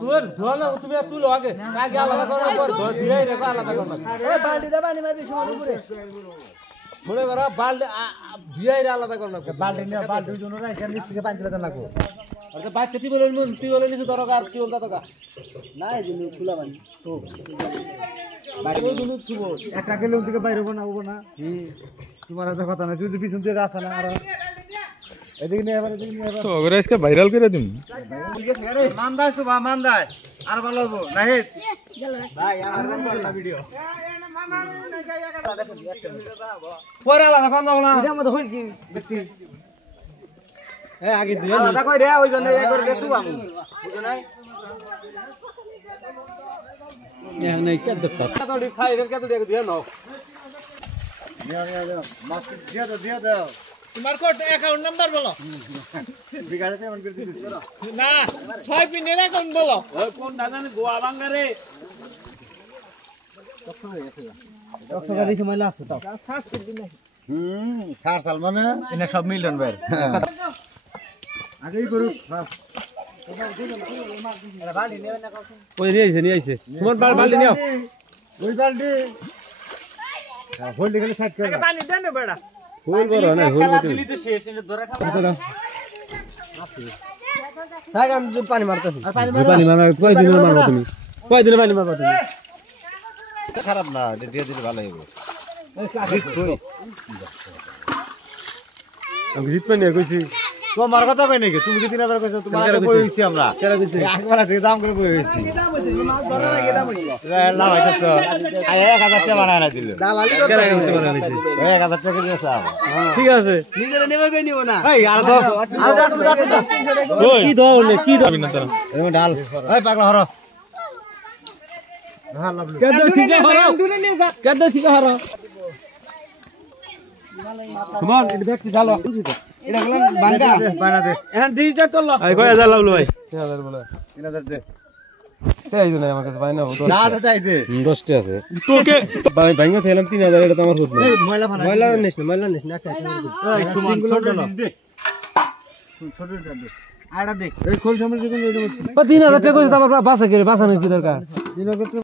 তোর ধোয়া না তুমি তুলো আগে আগে আলাদা করার পর দিয়াই রেখো আলাদা করো ওই বালতি দা পানি মারবি সমান উপরে মনে করো বালতি দিয়াই আলাদা করো বালতি না বালতি জন্য না এখান থেকে পানি দিতে লাগবে আরে বাচ্চা টিউবওয়েল নিচে দরকার টিউবওয়েল দরকার না এই জন্য খোলা পানি তো বাইরে জন্য ছিল একা গেলে ওদিকে থেকে বাইরে হবো না তোমার এত কথা না যদি পিছন দিয়ে রাস্তা না আর এদিকে নিয়ে এবার তো अगर इसका ভাইরাল করে দিন মানদাই সুবা মানদাই আর ভালো হবো না হে ভাই আমার করলা ভিডিও পরে আলাদা কোন দাও না এটা মত হইল কি ব্যক্তি এ আগে দুই আলাদা কই রে ওই জন্য এই করে দেসু আমি বুঝো নাই नहीं क्या देखता थोड़ी खाई करके तो देख दिया नो মাছ দিয়া দাও তোমার কোড অ্যাকাউন্ট নাম্বার বলো বিকালে পেমেন্ট করে দিছি না 6 পিনের অ্যাকাউন্ট বলো ওই কোন দাদানে গোয়া বাঙ্গারে একশো সময় লাগছে তাও সার সাল মানে এনে সব মিলন ভাই আগেই করু ওই নিয়ে আইছে তোমার বালতি নিও ওই বালতি হোল্ড গেলে সাইড করে পানি দেন না বড়া হোল বড় না হোল বড় দিলি তো শেষ এনে ধরে খাও তাই আমি পানি মারতেছি পানি মারো কয় দিনের মারবা তুমি কয় দিনের পানি মারবা তুমি খারাপ না এটা দিয়ে দিলে ভালো হবে আমি জিত পানি কইছি তোমার কথা কই নাকি তুমি কি 3000 কইছো তোমার আগে বই হইছি আমরা একবার থেকে দাম করে বই হইছি মাছ ধরা লাগে দাম হইলো না ভাইতাছ আয় 1000 টাকা বানায় না দিল দালালি করতে 1000 টাকা দিয়েছ ঠিক আছে নিজের নেবে কই নিব না এই আর দাও কি দাও নে কি দাও না তারা এরকম ঢাল এই পাগলা হরো ঢাল লাভলি কেন ঠিক হরো কেন ঠিক হরো তোমার এটা দেখতে ঢালো এটা বলেন বাঙ্গা বানা দে এখন ডিজিটা তো লক আই কয় হাজার লাভলো ভাই 3000 বলে 3000 দে তাই দিন আমার কাছে পাই না না চাই দে 10 টা আছে তোকে ভাই ভাঙা খেলাম 3000 এটা তো আমার হতো না এই ময়লা ফানা ময়লা নিস না একটা এই সমান ছোট দে ছোট দে আড়া দেখ এই খোল সামনে যখন এই ও 3000 টাকা কইছে আমার বাসা করে বাসা নেই কি দরকার 3000